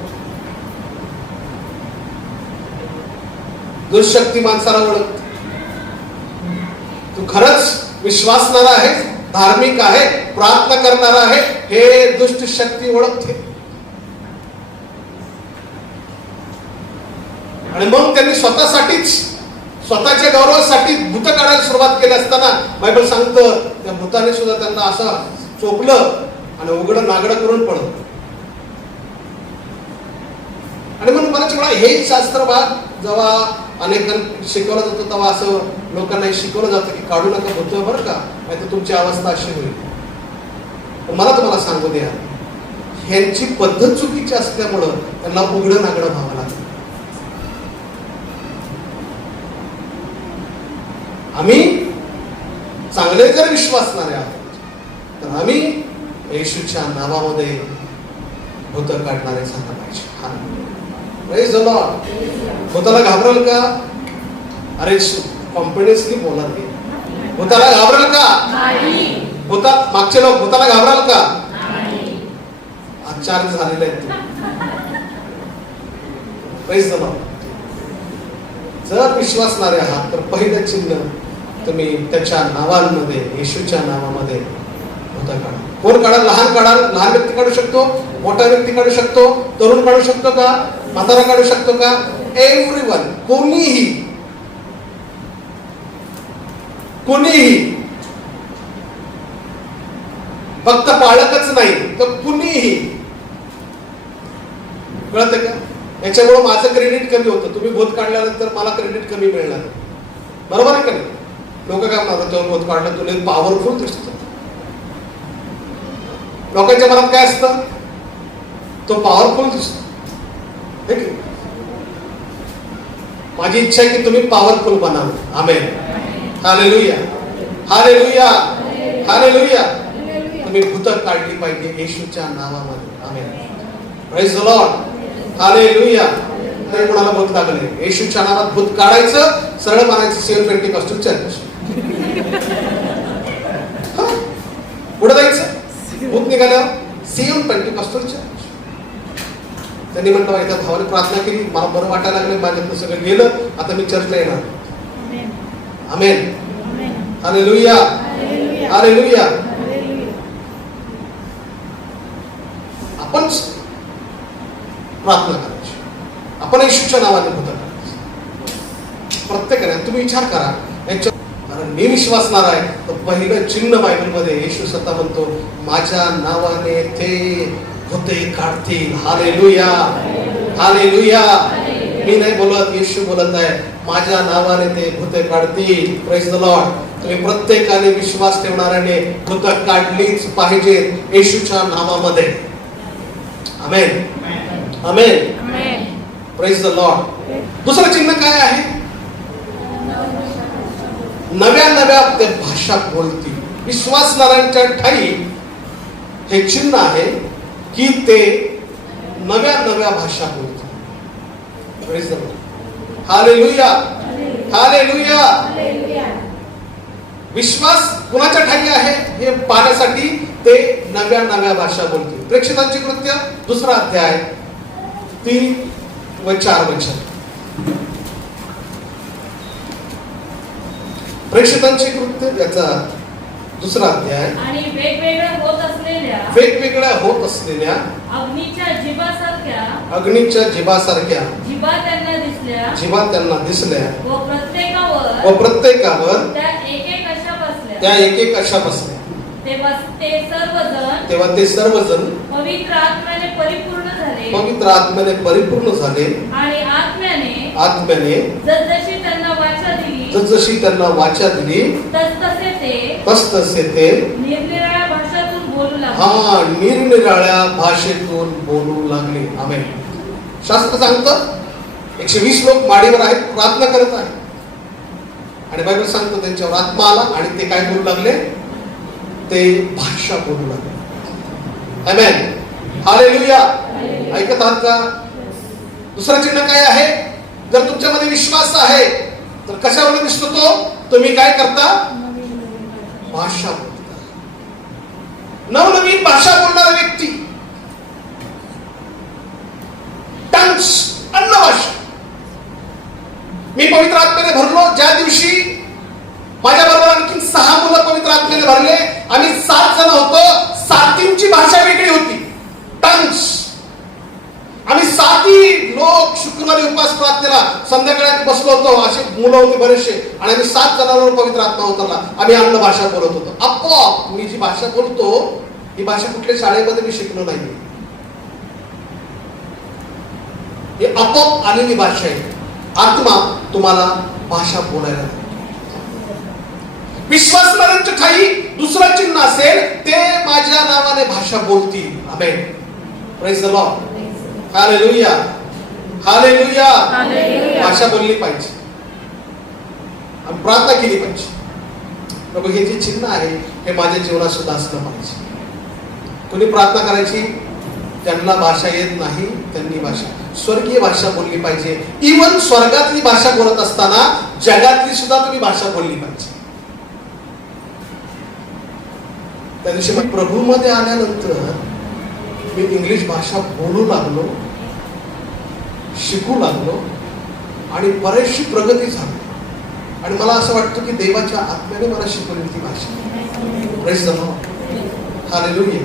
दुष्शक्ती माणसाला ओळखतो. तू खरंच विश्वासणारा आहे, धार्मिक आहे, प्रार्थना करणारा आहे, हे दुष्ट शक्ती ओळखते. आणि मग त्यांनी स्वतःसाठीच, स्वतःच्या गौरवासाठी भूत काढायला सुरुवात केली असताना बायबल सांगतं त्या भूताने सुद्धा त्यांना असं चोपलं आणि उघडं नागडं करून पडलं. आणि म्हणून बऱ्याच वेळा हे शास्त्र भाग जेव्हा अनेकांना शिकवलं जातं तेव्हा असं लोकांना शिकवलं जातं की काढू नका भूत, बरं का, नाही तर तुमची अवस्था अशी होईल. मला तुम्हाला सांगू द्या, ह्यांची पद्धत चुकीची असल्यामुळं त्यांना उघडं नागडं व्हावं लागतं. आम्ही चांगले जर विश्वासणारे आहोत तर आम्ही येशूच्या नावामध्ये भूत काढणारे झाला पाहिजे. Praise the Lord. भूताला घाबरेल का? अरे कॉन्फिडन्सली बोला. भूताला घाबरेल का? भूता मागचे लोक भूताला घाबराल का? आचार्य झालेले आहेत. Praise the Lord. जर विश्वासणारे आहात तर पहिलं चिन्ह तुम्ही त्याच्या नावांमध्ये, येशूच्या नावामध्ये भूत काढा. कोण काढाल? लहान काढाल, लहान व्यक्ती काढू शकतो, मोठा व्यक्ती काढू शकतो, तरुण काढू शकतो का, म्हातारा काढू शकतो का? एव्हरीवन, कोणीही, कोणीही, फक्त पालकच नाही तर कुणीही. कळत का? याच्यामुळे माझं क्रेडिट कमी होतं. तुम्ही भूत काढल्यानंतर मला क्रेडिट कमी मिळणार, बरोबर आहे का नाही? लोक काय म्हणतात, तो भूत काढलं तुला पॉवरफुल दिसतो. लोकांच्या मनात काय असतं? तो पॉवरफुल दिसतो. माझी इच्छा आहे की तुम्ही पॉवरफुल बनावे. आमेन. हालेलुया. हालेलुया. हालेलुया. तुम्ही भूत काढली पाहिजे येशूच्या नावामध्ये. Amen. Praise the Lord. Hallelujah. नाही कोणाला भूत लागले, येशूच्या नावात भूत काढायचं, सरळ म्हणायचं सेव्ह पेंटिकॉस्टल चर्च. पुढे जायचं, भूत निघाल्यावर सेव्ह पेंटिकॉस्टल चर्च. त्यांनी म्हटलं एका भावाने प्रार्थना केली, मला बरं वाटायला लागलं, माझ्यातलं सगळं गेलं, आता मी चर्चला येणार. आमेन. आमेन. हालेलुया. हालेलुया. हालेलुया. हालेलुया. आपण प्रार्थना करायची. आपण येशूच्या नावाने भूत काढायची. प्रत्येकाने तुम्ही विचार करा याच्या, कारण मी विश्वासणार आहे तर पहिलं चिन्ह बायबलमध्ये येशू स्वतः म्हणतो माझ्या नावाने ते भूते काढतील. हालेलुया. हालेलुया. मी नाही बोलत, येशू बोलत आहे माझ्या नावाने ते भूते काढतील. Praise the Lord. तुम्ही प्रत्येकाने विश्वास ठेवणाऱ्याने भूत काढलीच पाहिजे येशूच्या नावामध्ये. Amen. Amen. Amen. Praise the Lord. दुसरं चिन्ह काय आहे? नव्या नव्या ते भाषा बोलतील. विश्वासणाऱ्यांच्या ठाई हे चिन्ह आहे की ते नव्या नव्या भाषा बोलतील. Praise the Lord. Hallelujah. Hallelujah. Hallelujah. विश्वास कुणाच्या ठाई आहे हे पाहण्यासाठी ते नव्या नव्या भाषा बोलतील. प्रेक्षितांची कृत्य 2 अध्याय 3 व 4 वचन. प्रेक्षितांची कृत्य याचा 2 अध्याय. आणि वेगवेगळ्या होत असलेल्या अग्नीच्या जिभासारख्या अग्नीच्या जिभासारख्या जिभा त्यांना दिसल्या जिभा त्यांना दिसल्या व प्रत्येकावर व प्रत्येकावर त्या एक अशा बसल्या. त्या एक अशा बसल्या. तेव्हा ते सर्वजण पवित्र आत्म्याने परिपूर्ण झाले पवित्र आत्म्याने परिपूर्ण झाले आणि आत्म्याने जसजशी त्यांना वाचा दिली जसजशी त्यांना वाचा दिली तसतसे ते निरनिराळ्या भाषातून बोलू लागले. निरनिराळ्या भाषेतून बोलू लागले. आमेन. शास्त्र सांगतं 120 लोक माडीवर आहेत, प्रार्थना करत आहेत आणि बायबल सांगतो त्यांच्यावर आत्मा आला आणि ते काय बोलू लागले? ते भाषा बोलू लागले. आमेन. हालेलुया. ऐकत आहात का? दुसरं चिन्ह काय आहे? जर तुमच्यामध्ये विश्वास आहे तर कशावर दिसतो तो? तुम्ही काय करता? भाषा बोलता. नवनवीन भाषा बोलणारा व्यक्ती. टंग्स, अन्न भाषा. मी पवित्र आत्म्याने भरलो ज्या दिवशी माझ्या बरोबर आणखी 6 मुलं पवित्र आत्म्याने भरले. आम्ही 7 जण होतो. 7ची भाषा वेगळी होती. टंग्स. आम्ही 7 लोक शुक्रवारी उपास प्रार्थनेला संध्याकाळी बसलो होतो. असे मुलं होते बरेचसे आणि आम्ही 7 जणांवर पवित्र आत्मा उतरला. आम्ही अन्न भाषा बोलत होतो. आपोआप मी जी भाषा बोलतो ही भाषा कुठल्या शाळेमध्ये मी शिकलो नाही. ही आपोआप आलेली भाषा आहे. आत्मा तुम्हाला भाषा बोलायला. विश्वासणाऱ्यांच्या ठाई दुसरं चिन्ह असेल ते माझ्या नावाने भाषा बोलतील. Amen. Praise the Lord. Hallelujah. Hallelujah. Hallelujah. भाषा बोलली पाहिजे आणि प्रार्थना केली पाहिजे. प्रभू हे जे चिन्ह आहे हे माझ्या जीवनात सुद्धा असलं पाहिजे. कोणी प्रार्थना करायची ज्यांना भाषा येत नाही त्यांनी भाषा स्वर्गीय भाषा बोलली पाहिजे. इवन स्वर्गातली भाषा बोलत असताना जगातली सुद्धा तुम्ही भाषा बोलली पाहिजे. त्या दिवशी मी प्रभूमध्ये आल्यानंतर मी इंग्लिश भाषा बोलू लागलो, शिकू लागलो आणि बरीचशी प्रगती झाली. आणि मला असं वाटतं की देवाच्या आत्म्याने मला शिकवली ती भाषा. Praise the Lord. हालेलुया.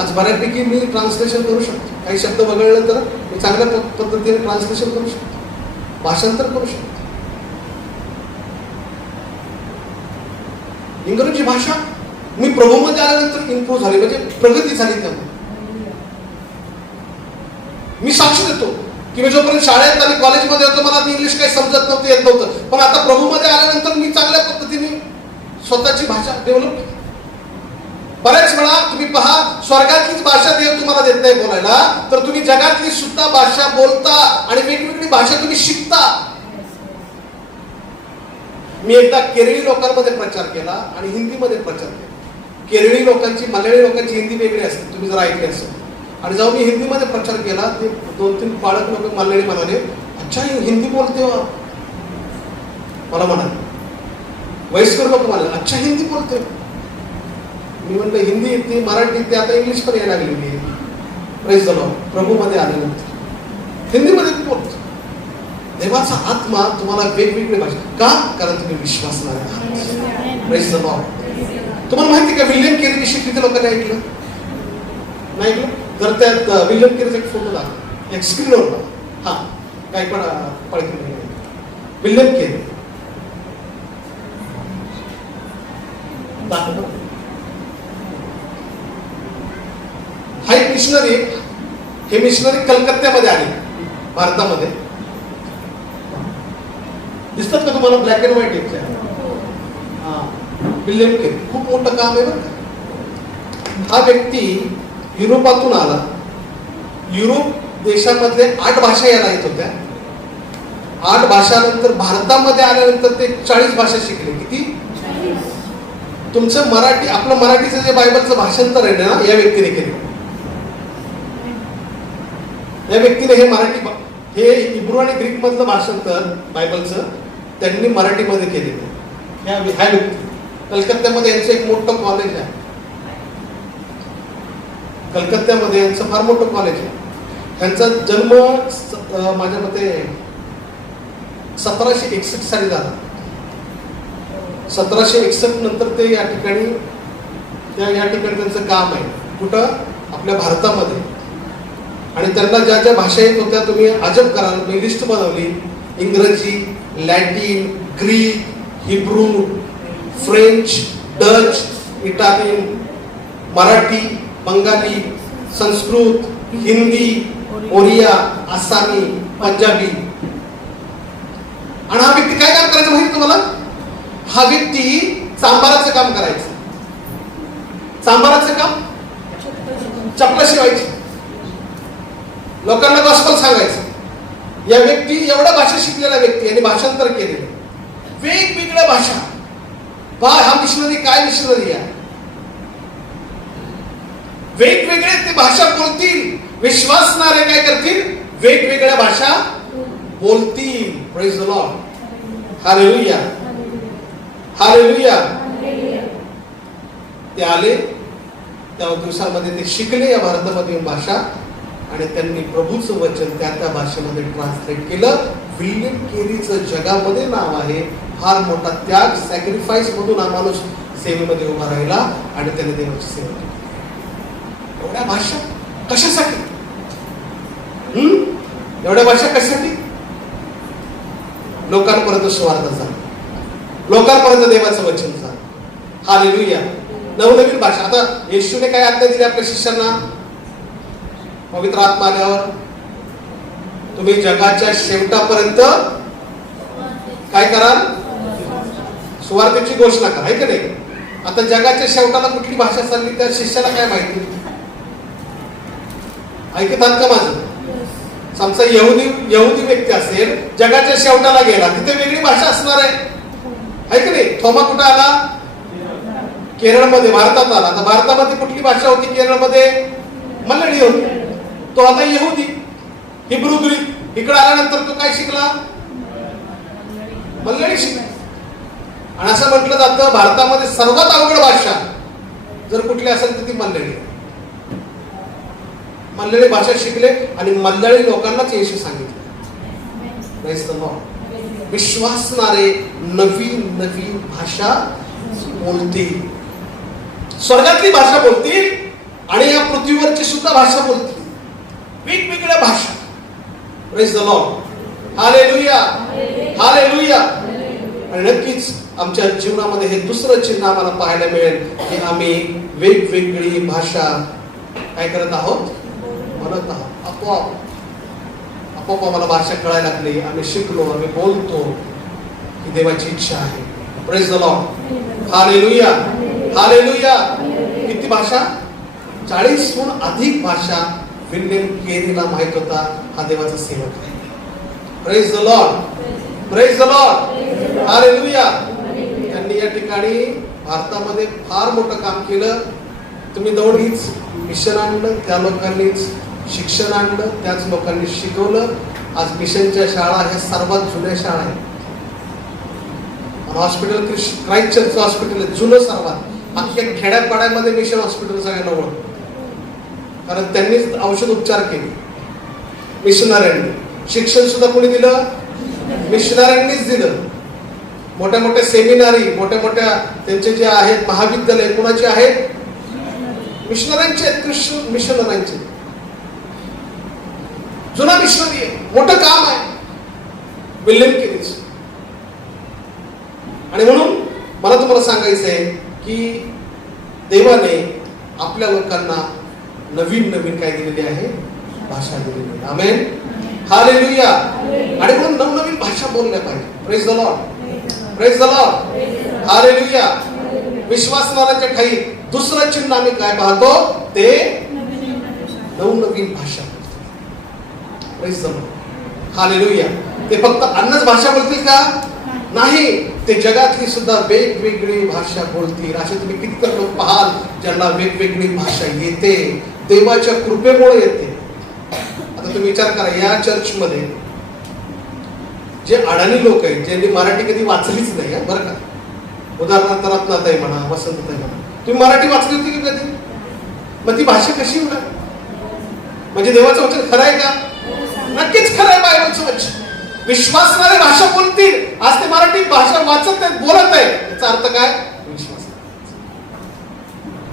आज बऱ्यापैकी मी ट्रान्सलेशन करू शकतो. काही शब्द वगळले तर मी चांगल्या पद्धतीने ट्रान्सलेशन करू शकतो, भाषांतर करू शकतो. इंग्रजी भाषा मी प्रभूमध्ये आल्यानंतर इम्प्रूव्ह झाली, म्हणजे प्रगती झाली. त्यामुळे मी साक्ष देतो की मी जोपर्यंत शाळेत आणि कॉलेजमध्ये होतो मला इंग्लिश काही समजत नव्हतं, येत नव्हतं. पण आता प्रभूमध्ये आल्यानंतर मी चांगल्या पद्धतीने स्वतःची भाषा डेव्हलप केली. बऱ्याच वेळा तुम्ही पहा, स्वर्गातलीच भाषा देव तुम्हाला देत नाही बोलायला, तर तुम्ही जगातली सुद्धा भाषा बोलता आणि वेगवेगळी भाषा तुम्ही शिकता. मी एकदा केरळी लोकांमध्ये प्रचार केला आणि हिंदीमध्ये प्रचार केला. केरळी लोकांची, मल्याळी लोकांची हिंदी वेगळी असते, तुम्ही जर ऐकले असेल. आणि जेव्हा मी हिंदीमध्ये प्रचार केला ते 2-3 पाळक लोक मल्याळी म्हणाले, अच्छा हिंदी बोलते हो. मला म्हणाले, वयस्कर लोक म्हणाले, अच्छा हिंदी बोलते. मी म्हणलं हिंदी येते, मराठी येते, आता इंग्लिश पण यायला लागलेली आहे. Praise the Lord. प्रभूमध्ये आल्यानंतर हिंदीमध्ये बोलतो. देवाचा आत्मा तुम्हाला वेगवेगळी भाषा का? कारण तुम्ही विश्वासणारे आहात. Praise the Lord. तुम्हाला माहिती का विल्यम केरी विषयी किती लोकांनी ऐकलं? नाही ऐकलं? जर त्यात विल्यम केरीचा एक फोटो दाखवा, एक स्क्रीनवर हा काय पण पळकी विल्यम केरी दाखव. हा एक मिशनरी, हे मिशनरी कलकत्त्यामध्ये आले, भारतामध्ये. दिसतात का तुम्हाला? ब्लॅक अँड व्हाईट येत. विल्यम केरी खूप मोठं काम आहे बरं का. हा व्यक्ती युरोपातून आला. युरोप देशामधले 8 भाषा यायला येत होत्या. 8 भाषानंतर भारतामध्ये आल्यानंतर ते 40 भाषा शिकले. किती? तुमचं मराठी, आपलं मराठीचं जे बायबलचं भाषांतर आहे ना, या व्यक्तीने केले. या व्यक्तीने हे मराठी, हे हिब्रू आणि ग्रीक मधलं भाषांतर बायबलचं त्यांनी मराठीमध्ये केलेलं. ह्या व्यक्ती कलकत्त्यामध्ये यांचं एक मोठं कॉलेज आहे. कलकत्त्यामध्ये यांचं फार मोठं कॉलेज आहे. त्यांचा जन्म माझ्या मते 1761 साली झाला. 1761 नंतर ते या ठिकाणी त्यांचं काम आहे. कुठं? आपल्या भारतामध्ये. आणि त्यांना ज्या ज्या भाषा येत होत्या तुम्ही अजब कराल. मी लिस्ट बनवली. इंग्रजी, Latin, Greek, Hebrew, French, Dutch, Italian, Marathi, Bengali, Sanskrit, Hindi, Oriya, आसामी, पंजाबी. आणि हा व्यक्ती काय काम करायचं माहिती तुम्हाला? हा व्यक्ती चांभाराचं काम करायचं. चांभाराचं काम, चपला शिवायची, लोकांना गॉस्पेल सांगायचं. या व्यक्ती एवढ्या भाषा शिकलेला व्यक्ती आणि भाषांतर केलेलं, वेगवेगळ्या भाषा. हा मिशनरी काय मिशनरी आहे? वेगवेगळे ते भाषा बोलतील. विश्वासणारे काय करतील? वेगवेगळ्या भाषा बोलतील. Praise the Lord. Hallelujah, hallelujah. ते आले, त्या दिवसामध्ये ते शिकले या भारतामध्ये भाषा, आणि त्यांनी प्रभूचं वचन त्या त्या भाषेमध्ये ट्रान्सलेट केलं. विल्यम केरीचं जगामध्ये नाव आहे. फार मोठा त्याग, सॅक्रिफाईस मधून हा माणूस सेवेमध्ये उभा राहिला आणि त्याने देवाची सेवा केली. एवढ्या भाषा कशासाठी? एवढ्या भाषा कशासाठी? लोकांपर्यंत सुवार्ता झाला, लोकांपर्यंत देवाचं वचन झालं. हालेलुया. नवनवीन भाषा. आता येशूने काय आज्ञा दिली आपल्या शिष्यांना? पवित्र आत्मा आल्यावर तुम्ही जगाच्या शेवटापर्यंत काय कराल? सुवार्तेची घोषणा करा. आहे की नाही? आता जगाच्या शेवटाला कुठली भाषा चालली त्या शिष्याला काय माहिती? ऐकतात का माझं? आमचा यहुदी व्यक्ती असेल, जगाच्या शेवटाला गेला, तिथे वेगळी भाषा असणार आहे की नाही? थोमा कुठं आला? केरळमध्ये, भारतात आला. तर भारतामध्ये कुठली भाषा होती? केरळमध्ये मल्याळी होती. तो आता यहुदी, हिब्रू, ग्रीक. इकडे आल्यानंतर तो काय शिकला? मल्याळी शिकला. आणि असं म्हटलं जातं भारतामध्ये सर्वात अवघड भाषा जर कुठली असेल तर ती मल्याळी. मल्याळी भाषा शिकले आणि मल्याळी लोकांनाच येशू सांगितलं. Praise the Lord. विश्वासणारे नवीन नवीन भाषा बोलतील. स्वर्गातली भाषा बोलतील आणि या पृथ्वीवरची सुद्धा भाषा बोलतील. वेगवेगळ्या भाषा. Praise the Lord. Hallelujah, hallelujah. आणि नक्कीच आमच्या जीवनामध्ये हे दुसरं चिन्ह आम्हाला पाहायला मिळेल की आम्ही वेगवेगळी भाषा काय करत आहोत? म्हणत आहोत. आपोआप आम्हाला भाषा कळायला लागली. आम्ही शिकलो, आम्ही बोलतो ही देवाची इच्छा आहे. Praise the Lord. Hallelujah, hallelujah. किती भाषा? 40हून अधिक भाषा विल्यम केरीला माहित होता. हा देवाचा सेवक आहे. Praise the Lord, praise the Lord. Hallelujah. त्यांनी या ठिकाणी भारतामध्ये फार मोठं काम केलं. तुम्ही दोघीच मिशन आणलं, त्या लोकांनीच शिक्षण आणलं, त्याच लोकांनी शिकवलं. आज मिशनच्या शाळा ह्या सर्वात जुन्या शाळा आहेत. हॉस्पिटल क्राइस्ट चर्च हॉस्पिटल आहे, जुनं सर्वात. अख्ख्या खेड्यापाड्यामध्ये मिशन हॉस्पिटल सगळ्यांना ओळखतं, कारण त्यांनीच औषध उपचार केले. मिशनऱ्यांनी शिक्षण सुद्धा कोणी दिलं? मिशनऱ्यांनीच दिलं. मोठ्या मोठ्या सेमिनारी, मोठ्या मोठ्या त्यांचे जे आहेत महाविद्यालय कोणाचे आहेत? मिशनऱ्यांचे आहेत, ख्रिश्चन मिशनऱ्यांचे. जुना मिशनरी आहे, मोठं काम आहे विल्यम केरीच. आणि म्हणून मला तुम्हाला सांगायचं आहे की देवाने आपल्या लोकांना नवीन नवीन काय दिलेली आहे? भाषा दिलेली आहे. Amen, hallelujah. आणि म्हणून नवनवीन भाषा बोलल्या पाहिजे. Praise the Lord, praise the Lord, hallelujah. विश्वासणाऱ्यांच्या ठाई दुसरं चिन्ह आम्ही काय पाहतो? ते नवनवीन भाषा. Praise the Lord, hallelujah. ते फक्त अन्नच भाषा बोलतील का? नाही, ते जगातली सुद्धा वेगवेगळी भाषा बोलतील. असे तुम्ही कितीतरी लोक पाहाल ज्यांना वेगवेगळी भाषा येते, देवाच्या कृपेमुळे येते. आता तुम्ही विचार करा, या चर्चमध्ये जे अडाणी लोक आहेत, ज्यांनी मराठी कधी वाचलीच नाही, बरं का, उदाहरणार्थ रत्नाताई म्हणा, वसंतताई म्हणा, तुम्ही मराठी वाचली होती की कधी? मग ती भाषा कशी होणार? म्हणजे देवाचं वचन खरं आहे का? नक्कीच खरं आहे. बायबलचं वचन विश्वासणारे भाषा बोलतील. आज ते मराठी भाषा वाचत आहेत, बोलत आहे, याचा अर्थ काय? विश्वास.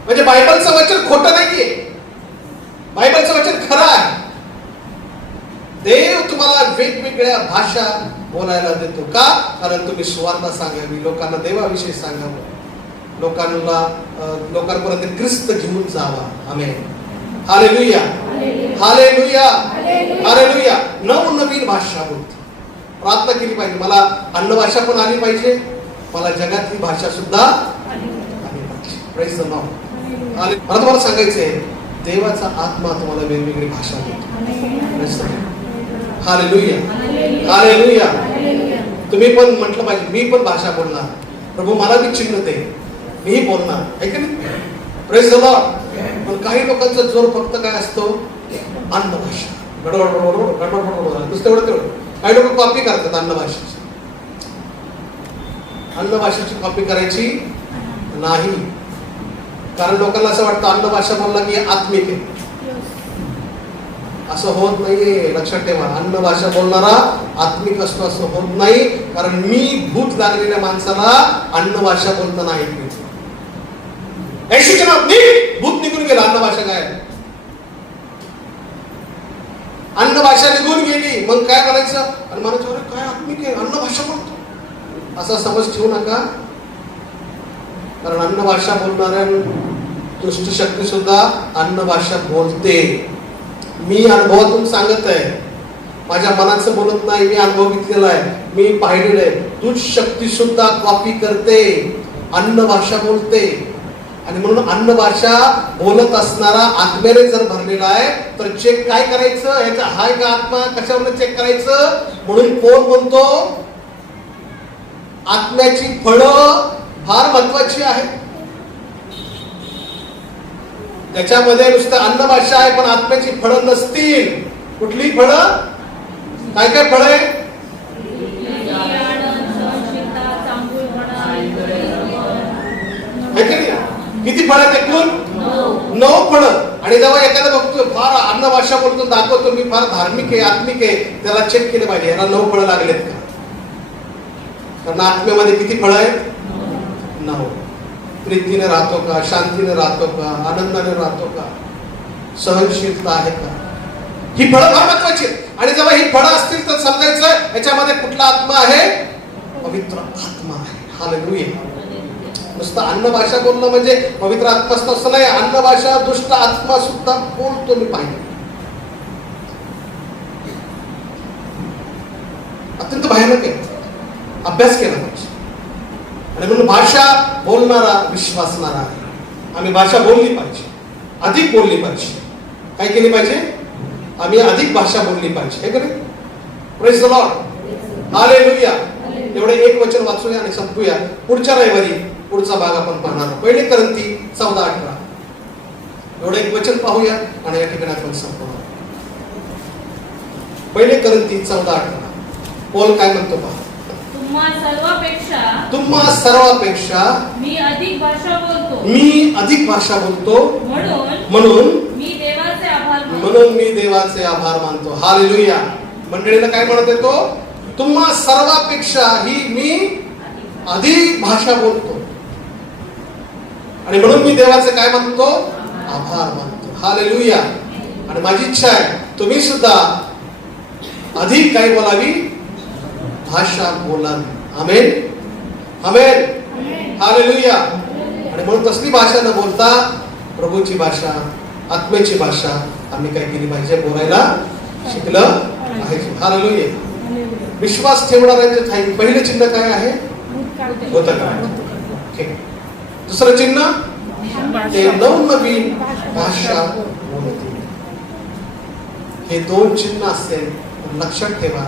म्हणजे बायबलचं वचन खोटं नाहीये, बायबलचं वचन खरं आहे. देव तुम्हाला वेगवेगळ्या भाषा बोलायला देतो का? कारण तुम्ही सुवार्ता सांगावी, लोकांना देवाविषयी सांगावं, लोकांपर्यंत ख्रिस्त घेऊन जावा. आमेन, हालेलुया, हालेलुया, हालेलुया. नवनवीन भाषा बोलते. प्रार्थना केली पाहिजे, मला अन्न भाषा पण आली पाहिजे, मला जगातली भाषा सुद्धा आली पाहिजे. Praise the Lord. मला तुम्हाला सांगायचंय, देवाचा आत्मा तुम्हाला वेगवेगळी भाषा देतो. Hallelujah, hallelujah. तुम्ही पण म्हटलं पाहिजे, मी पण भाषा बोलणार, प्रभू मला बी चिन्ह दे, मीही बोलणार, आहे का नाही? Praise the Lord. पण काही लोकांचा जोर फक्त काय असतो? अन्न भाषा. गडबड गडबड नुसतं एवढं तेवढं. काही लोक कॉपी करतात अन्न भाषेची. अन्न भाषेची कॉपी करायची नाही, कारण लोकांना असं वाटतं अन्न भाषा बोलला की आत्मिक आहे. असं होत नाहीये, लक्षात ठेवा. अन्न भाषा बोलणारा आत्मिक असतो असं होत नाही, कारण मी भूत लागलेल्या माणसाला अन्न भाषा बोलताना ऐकली. येशूच्या नावात भूत निघून गेला. अन्न भाषा काय? अन्न भाषा निघून गेली. मग काय करायचं? आणि म्हणायचं अरे काय आत्मिक आहे, अन्न भाषा बोलतो, असा समज ठेवू नका. कारण अन्न भाषा बोलणाऱ्या दुष्ट शक्ती सुद्धा अन्न भाषा बोलते. मी अनुभवातून सांगत आहे, माझ्या मनाचं बोलत नाही, मी अनुभव घेतलेला आहे, मी पाहिलेलं आहे. दुष्ट शक्ती सुद्धा कॉपी करते, अन्न भाषा बोलते. आणि म्हणून अन्न भाषा बोलत असणारा आत्म्याने जर भरलेला आहे तर चेक काय करायचं? याचा हाय का आत्मा, कशावर चेक करायचं? म्हणून कोण म्हणतो आत्म्याची फळं फार महत्वाची आहेत. त्याच्यामध्ये नुसतं अन्न भाषा आहे पण आत्म्याची फळं नसतील. कुठली फळं? काय काय फळं आहे? किती फळं आहेत एकूण? 9 फळं. आणि जेव्हा एखादा बघतो फार अन्न भाषा बोलतो, दाखवतो मी फार धार्मिक आहे, आत्मिक आहे, त्याला चेक केले पाहिजे याला 9 फळं लागलेत का? कारण आत्म्यामध्ये किती फळं आहेत? 9. प्रीतीने राहतो का? शांतीने राहतो का? आनंदाने राहतो का? सहनशीलता आहे का? ही फळं फार महत्वाची आहेत. आणि जेव्हा ही फळं असतील तर समजायचं याच्यामध्ये कुठला आत्मा आहे? पवित्र आत्मा आहे. हालेलुया. नुसतं अन्न भाषा बोलणं म्हणजे पवित्र आत्मा असं नाही. अन्न भाषा दुष्ट आत्मा सुद्धा बोलतो मी पाहिजे. अत्यंत भयानक आहे. अभ्यास केला पाहिजे. आणि म्हणून भाषा बोलणारा विश्वासणारा आहे. आम्ही भाषा बोलली पाहिजे, अधिक बोलली पाहिजे. काय केली पाहिजे? आम्ही अधिक भाषा बोलली पाहिजे, हे का नाही? Praise the Lord, hallelujah. एवढे एक वचन वाचूया आणि संपूया. पुढच्या रविवारी पुढचा भाग आपण पाहणार. 1 करंती 14:18 एवढं एक वचन पाहूया आणि या ठिकाणी आपण संपवणार. 1 करंती 14:18 पौल काय म्हणतो पहा. तुम्हा सर्वापेक्षा मी अधिक भाषा बोलतो, म्हणून मी देवाचे आभार मानतो. हालेलुया. मंडळीला काय म्हणत येतो? तुम्हा सर्वापेक्षा ही मी अधिक भाषा बोलतो. आणि म्हणून मी देवाचं काय म्हणतो? आभार मानतो. हालेलुया. आणि माझी इच्छा आहे तुम्ही सुद्धा अधिक काय बोलावी? भाषा बोलावी. आमेन, आमेन, हालेलुया. आणि म्हणून तसली भाषा न बोलता प्रभूची भाषा, आत्म्याची भाषा आम्ही काय केली पाहिजे? बोलायला शिकलं पाहिजे. हालेलुया. विश्वास ठेवणाऱ्यांचे ठाई पहिलं चिन्ह काय आहे? भूतकाळ. दुसरं चिन्ह ते नवनवीन भाषा बोलते. हे दोन चिन्ह असेल तर लक्षात ठेवा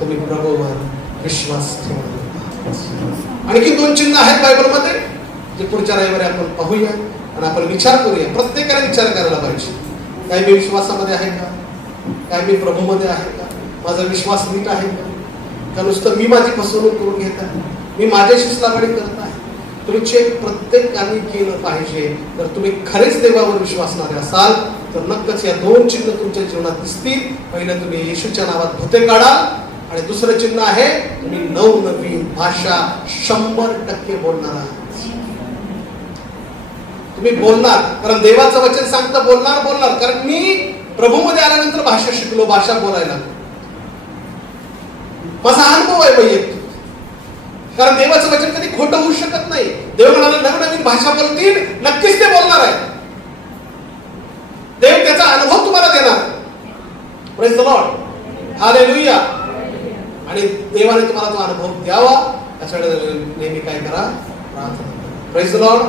तुम्ही प्रभूवर विश्वास ठेवा. आणखी दोन चिन्ह आहेत बायबलमध्ये जे पुढच्या रविवारी आपण पाहूया आणि आपण विचार करूया. प्रत्येकाने विचार करायला पाहिजे. काय मी विश्वासामध्ये आहे का? काय मी प्रभूमध्ये आहे का? माझा विश्वास नीट आहे का नुसतं मी माझी फसवणूक करून घेत आहे? मी माझ्याशीच लागणी करत आहे? तुम्ही चेक प्रत्येकाने केलं पाहिजे. तर तुम्ही खरेच देवावर विश्वासणारे असाल तर नक्कीच या दोन चिन्ह तुमच्या जीवनात दिसतील. पहिलं तुम्ही येशूच्या नावात भूते काढाल आणि दुसरं चिन्ह आहे तुम्ही नवनवीन भाषा 100% बोलणार आहात. तुम्ही बोलणार, कारण देवाचं वचन सांगतं बोलणार. कारण मी प्रभूमध्ये आल्यानंतर भाषा शिकलो, भाषा बोलायला. माझा अनुभव आहे वैयक्तिक. कारण देवाचं वचन कधी खोटं होऊ शकत नाही. देव म्हणाला नवनवीन भाषा बोलतील, नक्कीच ते बोलणार आहे. देव त्याचा अनुभव तुम्हाला देणार. Praise the Lord. हालेलुया. आणि देवाने तुम्हाला तो अनुभव द्यावा यासाठी नेहमी काय करा? प्रार्थना करा. Praise the Lord.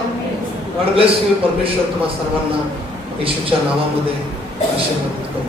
God bless you. परमेश्वर तुम्हा सर्वांना येशूच्या नावामध्ये आशीर्वाद देतो.